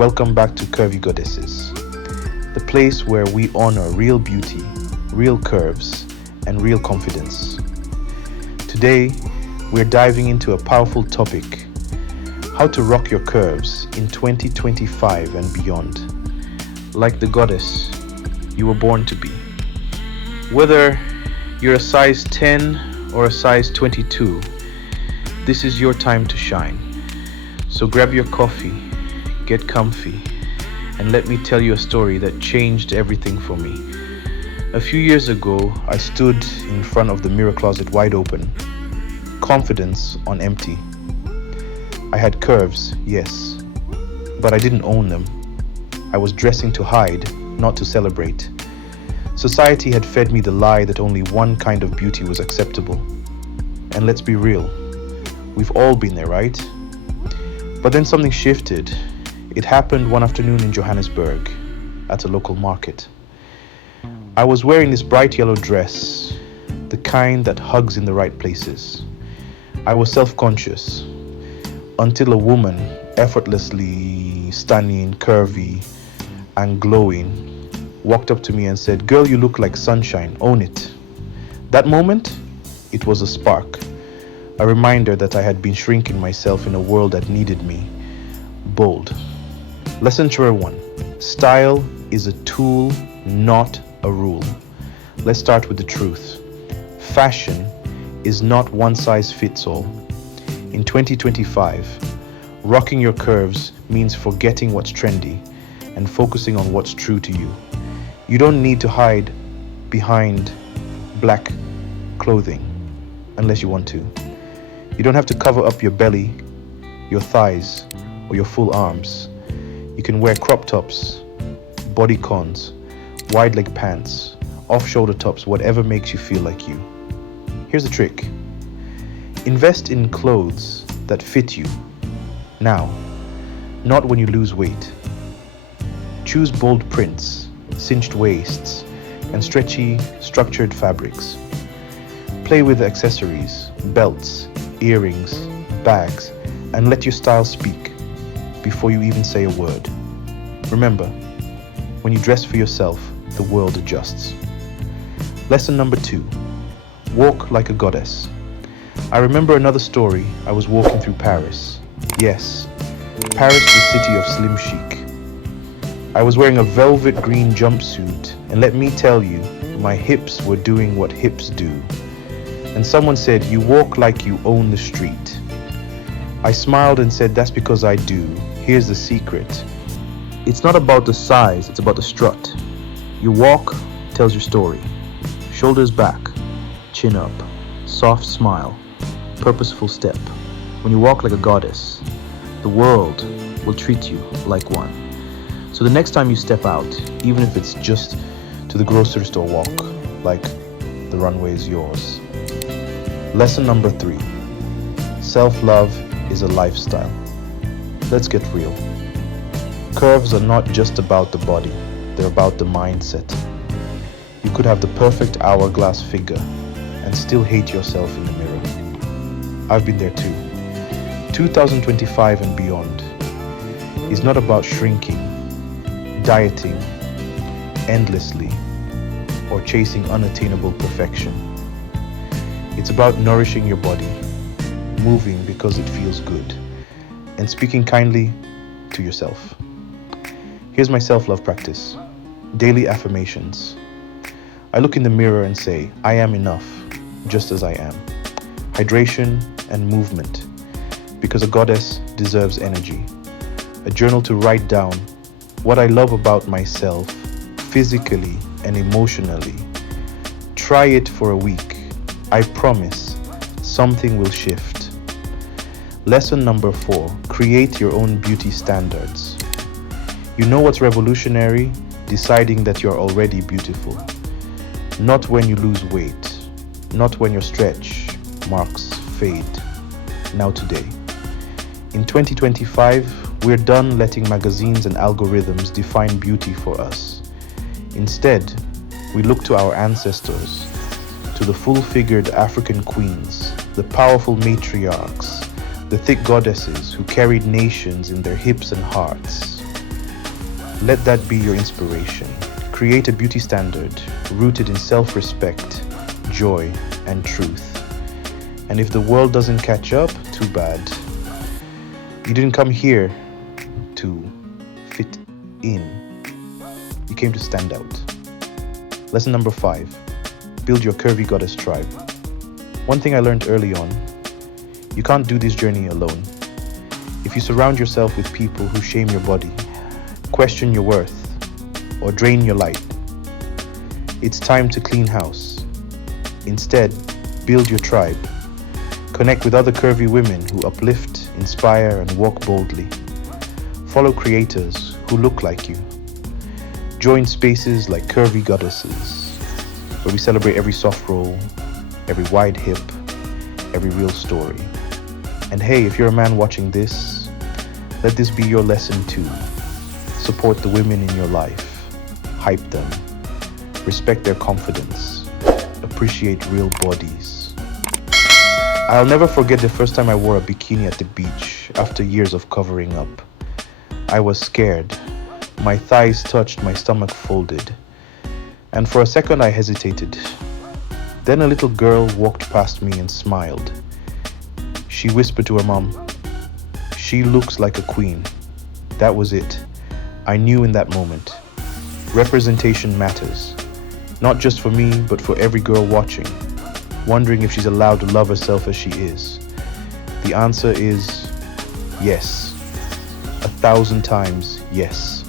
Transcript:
Welcome back to Curvy Goddesses, the place where we honor real beauty, real curves, and real confidence. Today, we're diving into a powerful topic: how to rock your curves in 2025 and beyond, like the goddess you were born to be. Whether you're a size 10 or a size 22, this is your time to shine. So grab your coffee, get comfy, and let me tell you a story that changed everything for me. A few years ago, I stood in front of the mirror closet wide open, confidence on empty. I had curves, yes, but I didn't own them. I was dressing to hide, not to celebrate. Society had fed me the lie that only one kind of beauty was acceptable. And let's be real, we've all been there, right? But then something shifted. It happened one afternoon in Johannesburg at a local market. I was wearing this bright yellow dress, the kind that hugs in the right places. I was self-conscious until a woman, effortlessly stunning, curvy, and glowing, walked up to me and said, "Girl, you look like sunshine, own it." That moment, it was a spark, a reminder that I had been shrinking myself in a world that needed me. Bold. Lesson number 1. Style is a tool, not a rule. Let's start with the truth. Fashion is not one size fits all. In 2025, rocking your curves means forgetting what's trendy and focusing on what's true to you. You don't need to hide behind black clothing unless you want to. You don't have to cover up your belly, your thighs, or your full arms. You can wear crop tops, bodycons, wide leg pants, off-shoulder tops, whatever makes you feel like you. Here's the trick. Invest in clothes that fit you now, not when you lose weight. Choose bold prints, cinched waists, and stretchy, structured fabrics. Play with accessories, belts, earrings, bags, and let your style speak before you even say a word. Remember, when you dress for yourself, the world adjusts. Lesson number 2. Walk like a goddess. I remember another story. I was walking through Paris. Yes, Paris, the city of slim chic. I was wearing a velvet green jumpsuit, and let me tell you, my hips were doing what hips do. And someone said, "You walk like you own the street." I smiled and said, "That's because I do. Here's the secret. It's not about the size, it's about the strut. Your walk tells your story. Shoulders back, chin up, soft smile, purposeful step. When you walk like a goddess, the world will treat you like one. So the next time you step out, even if it's just to the grocery store walk, like the runway is yours. Lesson number 3. Self-love is a lifestyle. Let's get real. Curves are not just about the body, they're about the mindset. You could have the perfect hourglass figure and still hate yourself in the mirror. I've been there too. 2025 and beyond is not about shrinking, dieting endlessly, or chasing unattainable perfection. It's about nourishing your body, moving because it feels good, and speaking kindly to yourself. Here's my self-love practice. Daily affirmations. I look in the mirror and say, I am enough, just as I am. Hydration and movement, because a goddess deserves energy. A journal to write down what I love about myself, physically and emotionally. Try it for a week. I promise something will shift. Lesson number 4. Create your own beauty standards. You know what's revolutionary? Deciding that you're already beautiful. Not when you lose weight. Not when your stretch marks fade. Now today. In 2025, we're done letting magazines and algorithms define beauty for us. Instead, we look to our ancestors, to the full-figured African queens, the powerful matriarchs, the thick goddesses who carried nations in their hips and hearts. Let that be your inspiration. Create a beauty standard rooted in self-respect, joy, and truth. And if the world doesn't catch up, too bad. You didn't come here to fit in. You came to stand out. Lesson number 5. Build your Curvy Goddess tribe. One thing I learned early on, you can't do this journey alone. If you surround yourself with people who shame your body, question your worth, or drain your light, it's time to clean house. Instead, build your tribe. Connect with other curvy women who uplift, inspire, and walk boldly. Follow creators who look like you. Join spaces like Curvy Goddesses, where we celebrate every soft roll, every wide hip, every real story. And hey, if you're a man watching this, let this be your lesson too. Support the women in your life. Hype them. Respect their confidence. Appreciate real bodies. I'll never forget the first time I wore a bikini at the beach after years of covering up. I was scared. My thighs touched, my stomach folded. And for a second I hesitated. Then a little girl walked past me and smiled. She whispered to her mom, "She looks like a queen." That was it. I knew in that moment. Representation matters. Not just for me, but for every girl watching, wondering if she's allowed to love herself as she is. The answer is yes. 1,000 times yes.